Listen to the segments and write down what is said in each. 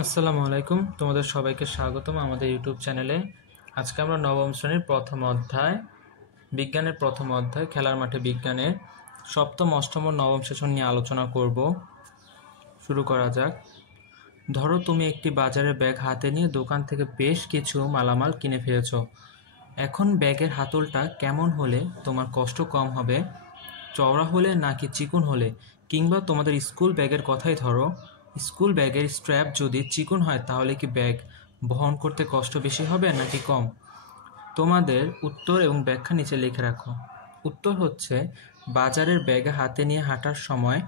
আসসালামু আলাইকুম, তোমাদের সবাইকে স্বাগতম আমাদের ইউটিউব চ্যানেলে। আজকে আমরা নবম শ্রেণীর প্রথম অধ্যায়, বিজ্ঞানের প্রথম অধ্যায় খেলার মাঠে বিজ্ঞানের সপ্তম, অষ্টম ও নবম সেশন নিয়ে আলোচনা করব। শুরু করা যাক। ধরো তুমি একটি বাজারের ব্যাগ হাতে নিয়ে দোকান থেকে বেশ কিছু মালামাল কিনে ফেলেছো। এখন ব্যাগের হাতলটা কেমন হলে তোমার কষ্ট কম হবে? চওড়া হলে নাকি চিকন হলে? কিংবা তোমাদের স্কুল ব্যাগের কথাই ধরো, স্কুল ব্যাগের স্ট্র্যাপ যদি চিকন হয় তাহলে কি ব্যাগ বহন করতে কষ্ট বেশি হবে নাকি কম? তোমাদের উত্তর এবং ব্যাখ্যা নিচে লিখে রাখো। উত্তর হচ্ছে, বাজারের ব্যাগ হাতে নিয়ে হাঁটার সময়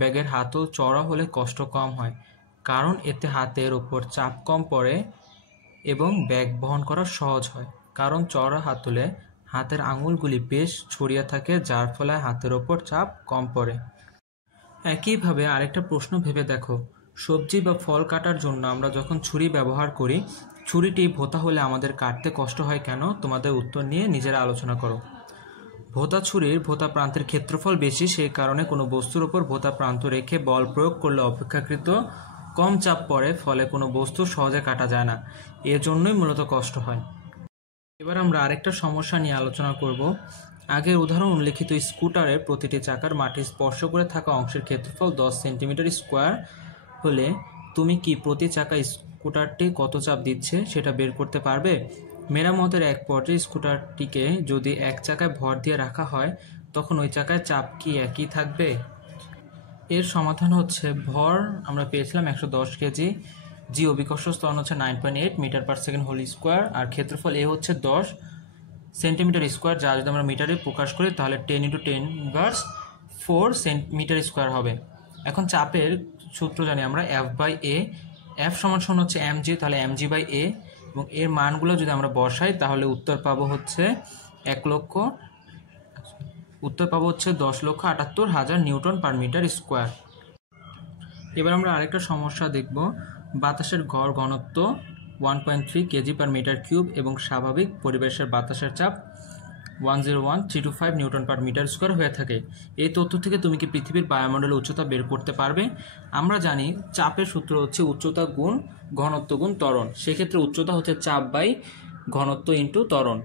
ব্যাগের হাতল চওড়া হলে কষ্ট কম হয়, কারণ এতে হাতের ওপর চাপ কম পড়ে এবং ব্যাগ বহন করা সহজ হয়। কারণ চওড়া হাতলে হাতের আঙুলগুলি বেশ ছড়িয়ে থাকে, যার ফলে হাতের ওপর চাপ কম পড়ে। একইভাবে আরেকটা প্রশ্ন ভেবে দেখো, সবজি বা ফল কাটার জন্য আমরা যখন ছুরি ব্যবহার করি, ছুরিটি ভোঁতা হলে আমাদের কাটতে কষ্ট হয় কেন? তোমাদের উত্তর নিয়ে নিজেরা আলোচনা করো। ভোঁতা ছুরির ভোঁতা প্রান্তের ক্ষেত্রফল বেশি, সেই কারণে কোনো বস্তুর ওপর ভোঁতা প্রান্ত রেখে বল প্রয়োগ করলে অপেক্ষাকৃত কম চাপ পড়ে, ফলে কোনো বস্তু সহজে কাটা যায় না, এজন্যই মূলত কষ্ট হয়। এবার আমরা আরেকটা সমস্যা নিয়ে আলোচনা করব। আগের উদাহরণ উল্লেখিত স্কুটারের প্রতিটি চাকার মাটি স্পর্শ করে থাকা অংশের ক্ষেত্রফল 10 সেন্টিমিটার স্কোয়ার হলে তুমি কি প্রতি চাকা স্কুটারটি কত চাপ দিচ্ছে সেটা বের করতে পারবে? মেরামতের এক পর্যায়ে স্কুটারটিকে যদি এক চাকায় ভর দিয়ে রাখা হয়, তখন ওই চাকায় চাপ কি একই থাকবে? এর সমাধান হচ্ছে, ভর আমরা পেয়েছিলাম 110 কেজি, জি অভিকর্ষ ত্বরণ হচ্ছে 9.8 metre per second whole square, আর ক্ষেত্রফল এ হচ্ছে 10 সেন্টিমিটার স্কোয়ার, যা যদি আমরা মিটারে প্রকাশ করি তাহলে 10 × 10⁻4 সেন্টিমিটার স্কোয়ার হবে। এখন চাপের সূত্র জানি আমরা, F/A, F = হচ্ছে mg, তাহলে mg/a, এবং এর মানগুলো যদি আমরা বসাই তাহলে উত্তর পাবো হচ্ছে 10,78,000 নিউটন পার মিটার স্কোয়ার। এবার আমরা আরেকটা সমস্যা দেখব। বাতাসের গড় ঘনত্ব 1.3 কেজি পার মিটার কিউব এবং স্বাভাবিক পরিবেশের বাতাসের চাপ 101,325 নিউটন পার মিটার স্কোয়ার হয়ে থাকে। এই তথ্য থেকে তুমি কি পৃথিবীর বায়ুমণ্ডলের উচ্চতা বের করতে পারবে? আমরা জানি চাপের সূত্র হচ্ছে উচ্চতা গুণ ঘনত্ব গুণ ত্বরণ। সেক্ষেত্রে উচ্চতা হচ্ছে চাপ বাই ঘনত্ব ইন্টু ত্বরণ।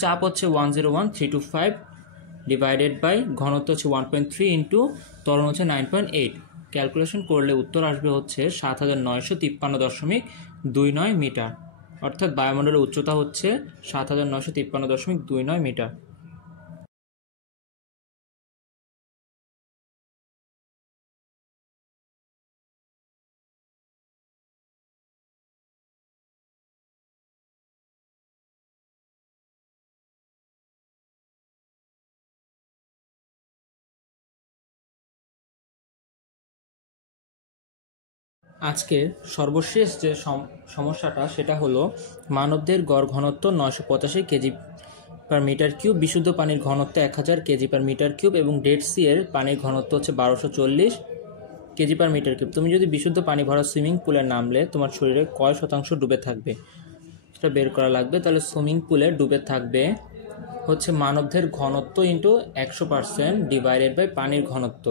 চাপ হচ্ছে 101,325 ডিভাইডেড বাই ঘনত্ব হচ্ছে 1.3 ইন্টু ত্বরণ হচ্ছে 9.8। ক্যালকুলেশন করলে উত্তর আসবে হচ্ছে 7,953.29 মিটার। অর্থাৎ বায়ুমণ্ডলের উচ্চতা হচ্ছে 7,953.29 মিটার। আজকের সর্বশেষ যে সমস্যাটা সেটা হলো, মানবদের গড় ঘনত্ব 985 কেজি পার মিটার কিউব, বিশুদ্ধ পানির ঘনত্ব 1000 কেজি পার মিটার কিউব এবং ডেড সি এর পানির ঘনত্ব হচ্ছে 1240 কেজি পার মিটার কিউব। তুমি যদি বিশুদ্ধ পানি ভরা সুইমিং পুলে নামলে তোমার শরীরে কয় শতাংশ ডুবে থাকবে সেটা বের করা লাগবে। তাহলে সুইমিং পুলে ডুবে থাকবে হচ্ছে মানবদের ঘনত্ব ইন্টু 100% ডিভাইডেড বাই পানির ঘনত্ব।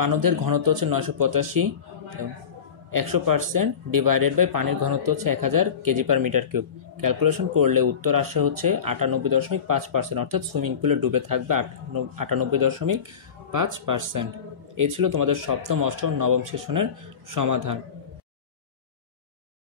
মানবদের ঘনত্ব হচ্ছে 985, 100% ডিভাইডেড বাই পানির ঘনত্ব হচ্ছে 1000 KG per metre cube. Calculation করলে উত্তর আসে হচ্ছে 98.5%, অর্থাৎ সুইমিং পুলে ডুবে থাকবে 98.5%। এই ছিল তোমাদের সপ্তম, অষ্টম, নবম সেশনের সমাধান।